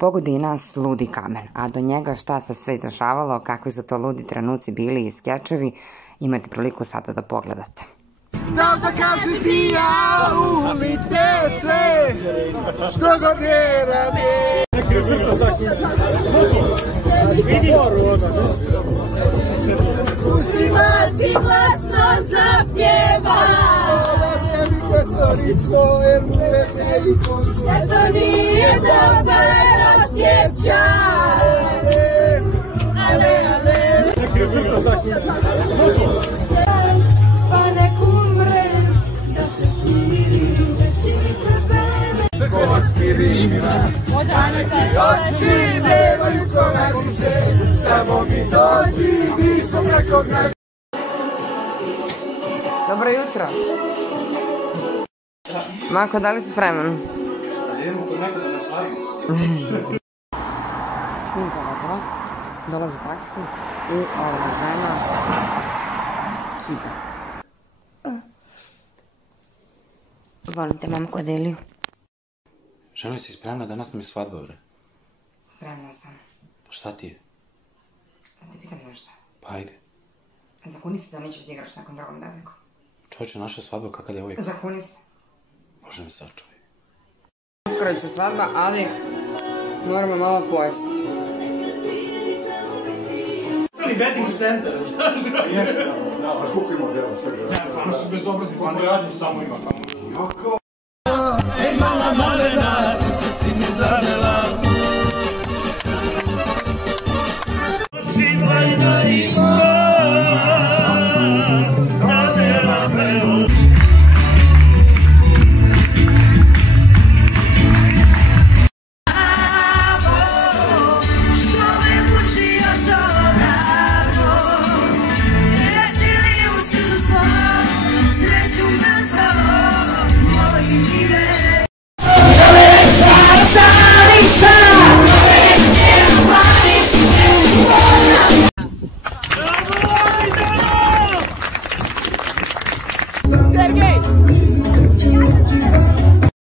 Pogodi nas ludi kamen, a do njega šta se sve dešavalo, kakvi su to ludi trenuci bili i skečevi, imate priliku sada da pogledate. Da kaži ti ja ulice sve, što god ne radi. Pusti vas i glasno zapjeva. Questo ritmo è un medico. Certo nije dobar osjećaj. Ale, ale. Pa nek umre, da se smiri, reci mi probleme. Ko aspirina, da neki oči zevaju koga kuće. Samo mi dođi, mi smo preko granice. Dobro jutro. Mako, da li si spreman? Idemo kod nekoga na svadbu. Šminka gotova, dolazi taksi i ova žena kida. Volim te, mamko, Adeliju. Ženo, si spremna, danas nam je svadba, bre? Spremna sam. Pa šta ti je? Da te pitam nešto. Pa ajde. Zakuni se da nećeš da igraš nakon drugom devojkom. Čovječe, naša svadba, kakva devojka? Zakuni se. Bože mi sačuvaj. Uskoro će svadba, ali moramo malo pojesti. Ali betting centar, znaš? A koliko ima dela svega? Ne, stvarno su bezobrazni, stvarno radnji samo ima. Jaka